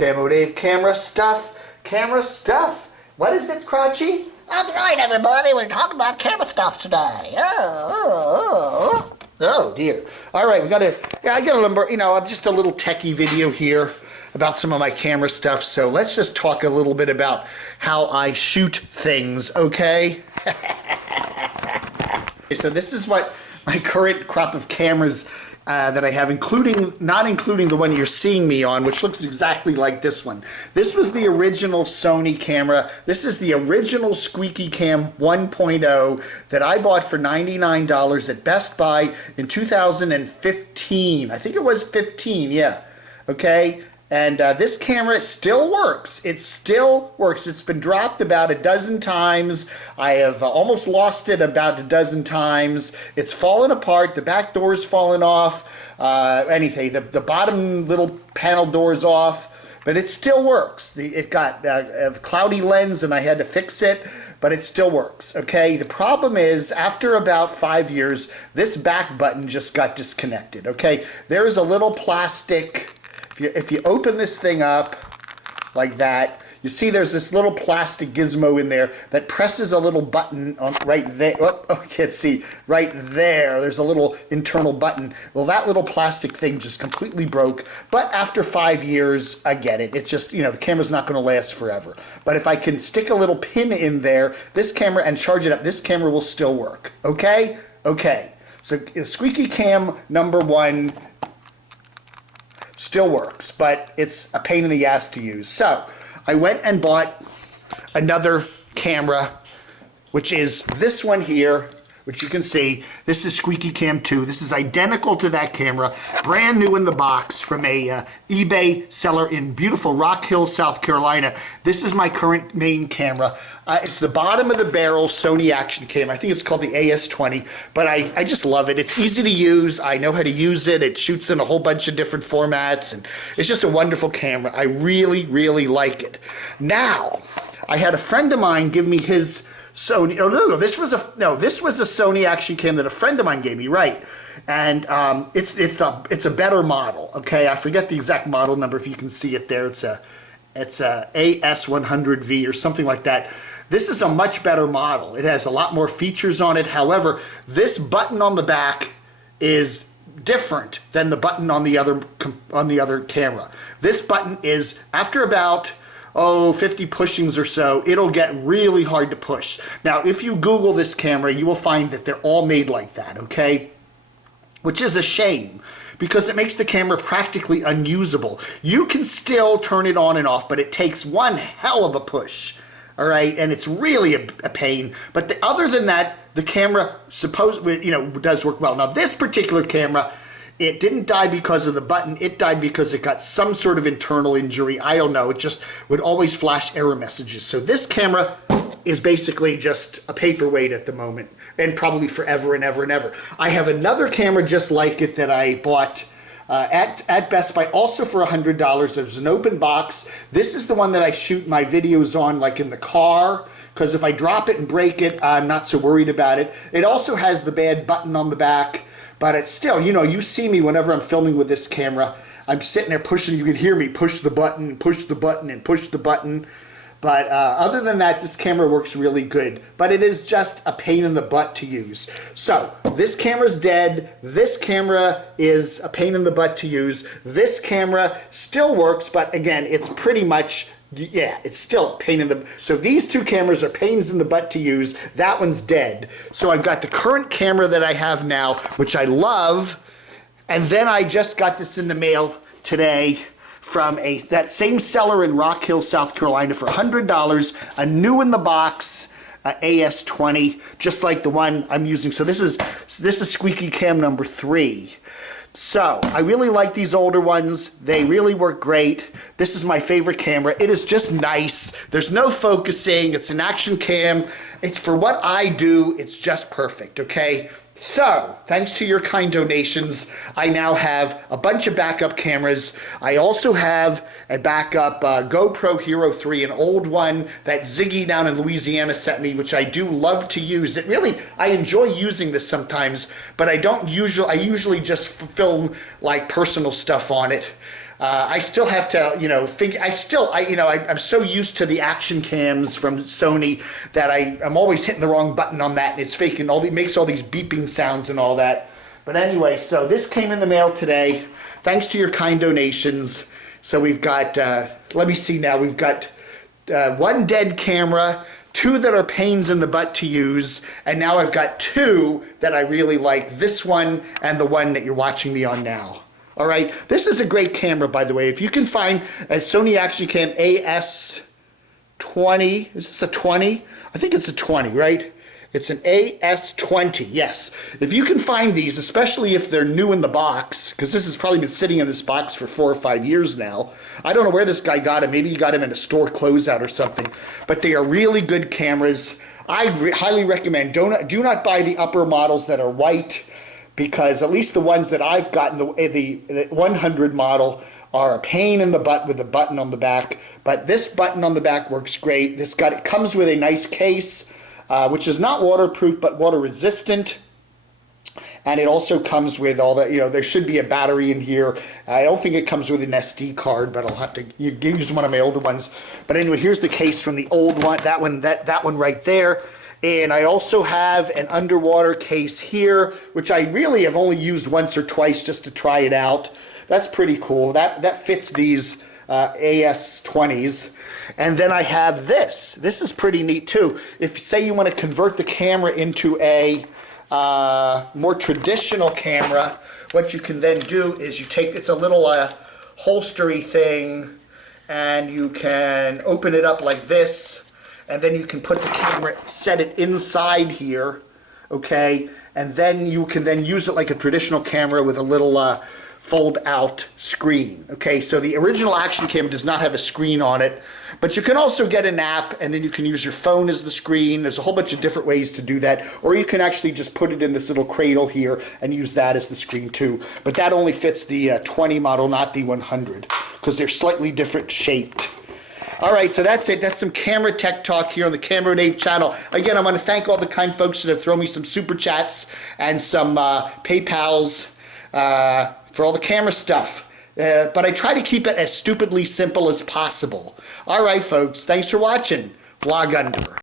Camodave camera stuff. Camera stuff. What is it, Crotchy? That's right, everybody. We're talking about camera stuff today. Oh dear. All right, I got a number. I'm just a little techie video here about some of my camera stuff. So let's just talk a little bit about how I shoot things, okay? So this is what my current crop of cameras that I have, not including the one you're seeing me on, which looks exactly like this one. This was the original Sony camera. This is the original Squeaky Cam 1.0 that I bought for $99 at Best Buy in 2015. I think it was 15, yeah. Okay. And this camera still works. It still works. It's been dropped about a dozen times. I have almost lost it about a dozen times. It's fallen apart. The back door's fallen off. Anything. The bottom little panel door's off. But it still works. It got a cloudy lens and I had to fix it. But it still works. Okay. The problem is, after about 5 years, this back button just got disconnected. Okay. There is a little plastic. If you open this thing up like that, you see there's this little plastic gizmo in there that presses a little button on right there. Oh, I can't see. Right there, there's a little internal button. Well, that little plastic thing just completely broke. But after 5 years, I get it. It's just, the camera's not going to last forever. But if I can stick a little pin in there, this camera, and charge it up, this camera will still work. Okay? Okay. So Squeaky Cam #1 still works, but it's a pain in the ass to use. So I went and bought another camera, which is this one here, which you can see. This is Squeaky Cam 2. This is identical to that camera, brand new in the box from a eBay seller in beautiful Rock Hill, South Carolina. This is my current main camera. It's the bottom of the barrel Sony action cam. I think it's called the AS20, but I just love it. It's easy to use. I know how to use it. It shoots in a whole bunch of different formats, and it's just a wonderful camera. I really, really like it. Now, I had a friend of mine give me his Sony. Oh no, this was a Sony action cam that a friend of mine gave me, right? And it's a better model. Okay, I forget the exact model number. If you can see it there, it's a AS100V or something like that. This is a much better model. It has a lot more features on it. However, this button on the back is different than the button on the other camera. This button is, after about 50 pushings or so, it'll get really hard to push. Now, if you Google this camera, you will find that they're all made like that, okay? Which is a shame, because it makes the camera practically unusable. You can still turn it on and off, but it takes one hell of a push, all right? And it's really a pain. But other than that, the camera does work well. Now, this particular camera, it didn't die because of the button. It died because it got some sort of internal injury. I don't know. It just would always flash error messages. So this camera is basically just a paperweight at the moment, and probably forever and ever and ever. I have another camera just like it that I bought at Best Buy, also for $100. There's an open box. This is the one that I shoot my videos on, like in the car, because if I drop it and break it, I'm not so worried about it. It also has the bad button on the back. But it's still, you see me whenever I'm filming with this camera. I'm sitting there pushing. You can hear me push the button, push the button, and push the button. But other than that, this camera works really good. But it is just a pain in the butt to use. So this camera's dead. This camera is a pain in the butt to use. This camera still works, but again, it's pretty much, yeah, it's still a pain in the... So these two cameras are pains in the butt to use. That one's dead. So I've got the current camera that I have now, which I love. And then I just got this in the mail today from that same seller in Rock Hill, South Carolina for $100. A new in the box AS20, just like the one I'm using. So this is Squeaky Cam #3. So I really like these older ones. They really work great. This is my favorite camera. It is just nice. There's no focusing. It's an action cam. It's for what I do. It's just perfect, okay? So, thanks to your kind donations, I now have a bunch of backup cameras. I also have a backup GoPro Hero 3, an old one that Ziggy down in Louisiana sent me, which I do love to use. I enjoy using this sometimes, but I usually just film like personal stuff on it. I still have to, you know, I'm so used to the action cams from Sony that I'm always hitting the wrong button on that, and it's faking makes all these beeping sounds and all that. But anyway, so this came in the mail today, thanks to your kind donations. So we've got, let me see now, we've got one dead camera, 2 that are pains in the butt to use, and now I've got 2 that I really like, this one and the one that you're watching me on now. All right, this is a great camera, by the way. If you can find a Sony Action Cam AS20, is this a 20? I think it's a 20, right? It's an AS20, yes. If you can find these, especially if they're new in the box, because this has probably been sitting in this box for 4 or 5 years now. I don't know where this guy got him. Maybe he got him in a store closeout or something. But they are really good cameras. I highly recommend, do not buy the upper models that are white, because at least the ones that I've gotten, the 100 model, are a pain in the butt with the button on the back. But this button on the back works great. It comes with a nice case, which is not waterproof but water resistant. And it also comes with all that, you know, there should be a battery in here. I don't think it comes with an SD card, but I'll have to use one of my older ones. But anyway, here's the case from the old one, that one right there. And I also have an underwater case here, which I really have only used once or twice just to try it out. That's pretty cool. That fits these AS20s. And then I have this. This is pretty neat too. If say you want to convert the camera into a more traditional camera, what you can then do is you take, it's a little holstery thing, and you can open it up like this. And then you can put the camera, set it inside here, okay? And then you can then use it like a traditional camera with a little fold-out screen, okay? So the original Action Cam does not have a screen on it, but you can also get an app, and then you can use your phone as the screen. There's a whole bunch of different ways to do that, or you can actually just put it in this little cradle here and use that as the screen too. But that only fits the 20 model, not the 100, because they're slightly different shaped. All right, so that's it. That's some camera tech talk here on the camodave channel. Again, I want to thank all the kind folks that have thrown me some super chats and some PayPals for all the camera stuff. But I try to keep it as stupidly simple as possible. All right, folks, thanks for watching. Vlog Under.